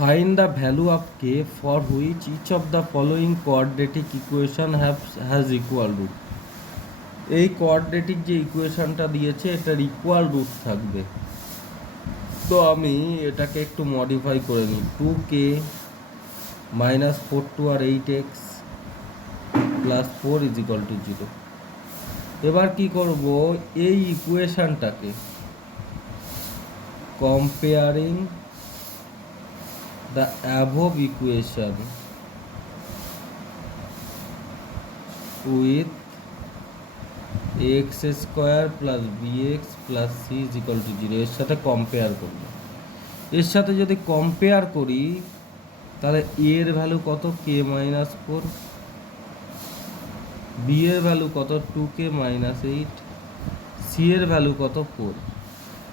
Find the value of k for which each of the following quadratic equation has equal root. এই quadratic যে ইকুয়েশনটা দিয়েছে এটার equal root থাকবে। তো আমি এটাকে একটু মডিফাই করে নিই, 2k মাইনাস 4 আর 8x plus 4 is equal to 0। এবার কি করব, এই ইকুয়েশনটাকে comparing the above equation with x square plus bx plus c is equal to 0 এর সাথে কম্পেয়ার করব। এর সাথে যদি কম্পেয়ার করি তাহলে a এর ভ্যালু কত, k মাইনাস 4, b এর ভ্যালু কত 2k মাইনাস 8, c এর ভ্যালু কত 4।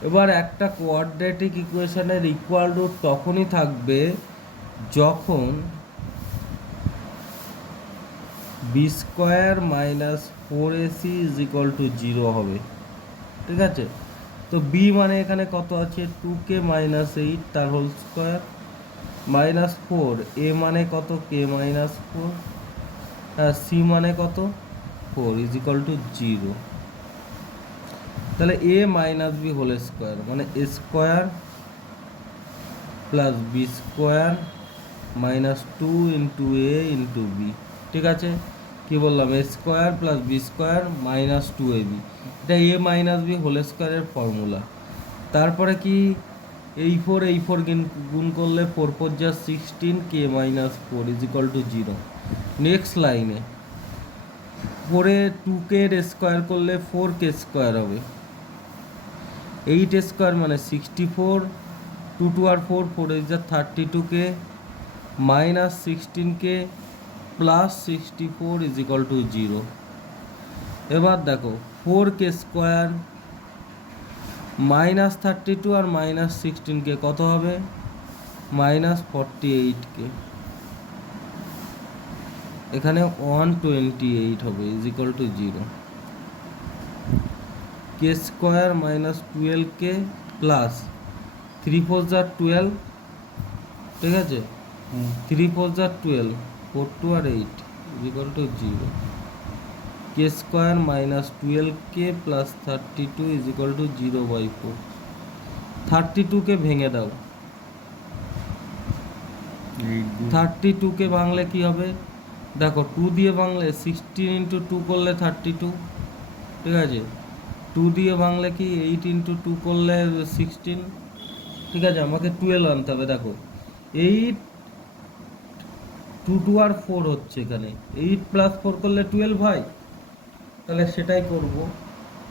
এবার একটা কোয়াড্রেটিক ইকুয়েশনের ইকুয়াল রুট তখনই থাকবে যখন B square minus 4ac is equal to 0 হবে। ঠিক আছে, তো বি মানে এখানে কত আছে 2k মাইনাস 8 তার হোল স্কোয়ার মাইনাস 4, এ মানে কত k মাইনাস 4, হ্যাঁ সি মানে কত 4 ইজ ইকুয়াল টু 0। তাহলে A minus B whole square মানে A square plus B square minus 2 into A into B. ঠিক আছে, কি বললাম, A square plus B square minus 2ab, এটা এ মাইনাস বি হোল স্কোয়ারের ফর্মুলা। তারপরে কি এই 4 গুণ করলে 4 4 যা 16, k minus 4 is equal to 0। Next লাইনে 4 2k এর স্কোয়ার করলে 4k স্কোয়ার হবে, 8 স্কোয়ার মানে 64, 2 2 আর 4 4 is 32k minus 16k plus 64 is equal to 0। এবার দেখো 4k স্কোয়ার মাইনাস 32 আর মাইনাস 16k কত হবে, মাইনাস 48k, এখানে 128 হবে is equal to 0। k square minus 12k plus 3 4 যা 12, ঠিক আছে 3 4 যা 12, 4 2 আর 8 is equal to 0। k square minus 12k plus 32 is equal two 0/4। 32কে ভেঙে দাও, 32কে ভাঙলে কি হবে, দেখো 2 দিয়ে ভাঙলে 16 ইন্টু 2 করলে 32, ঠিক আছে 2 দিয়ে ভাঙলে কি 8 ইন্টু 2 করলে 16, ঠিক আছে আমাকে 12 আনতে হবে। দেখো 8 2 2 আর 4 হচ্ছে, এখানে 8 প্লাস 4 করলে 12 হয়, তাহলে সেটাই করব।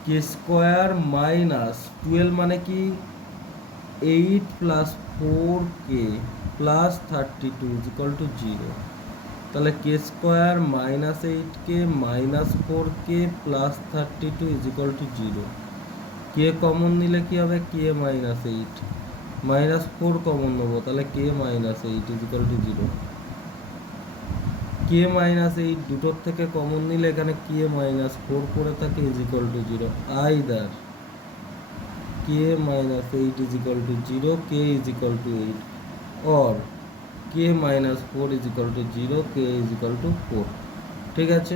k স্কোয়ার মাইনাস 12 মানে কি 8 plus 4k plus 32 is equal to 0। তাহলে k square minus 8k minus 4k plus 32 is equal to 0। k common নিলে কি হবে, k মাইনাস 8, মাইনাস 4 কমন নেবো তাহলে k minus 8 is equal to 0। k minus 8 দুটোর থেকে কমন নিলে এখানে k মাইনাস 4 পড়ে থাকে is equal to 0। Either k minus 8 is equal to 0, k is equal two 8, or k minus 4 is equal to 0, k is equal two 4। ঠিক আছে,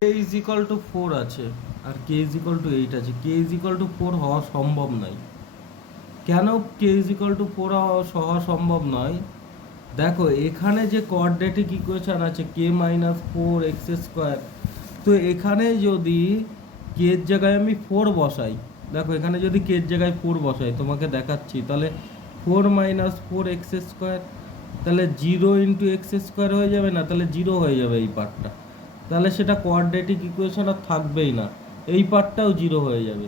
k is equal two 4 আছে আর k is equal two 8 আছে, k is equal two 4 হওয়া সম্ভব নয়। কেন k is equal two 4 হওয়া সম্ভব নয়, দেখো এখানে যে কোয়াড্রেটিক ইকুয়েশন আছে k মাইনাস 4 এক্স স্কোয়ার, তো এখানে যদি k এর জায়গায় আমি 4 বসাই, দেখো এখানে যদি k এর জায়গায় 4 বসাই তোমাকে দেখাচ্ছি, তাহলে 4 মাইনাস 4 এক্স স্কোয়ার, তাহলে 0 ইন্টু এক্স স্কোয়ার হয়ে যাবে না, তাহলে 0 হয়ে যাবে এই পার্টটা, তাহলে সেটা কোয়াড্রেটিক ইকুয়েশন আর থাকবেই না, এই পার্টটাও 0 হয়ে যাবে।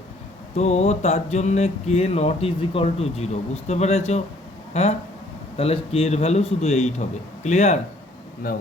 তো তার জন্যে k not is equal to 0, বুঝতে পেরেছো? হ্যাঁ, তাহলে k এর ভ্যালু শুধু 8 হবে। Clear now.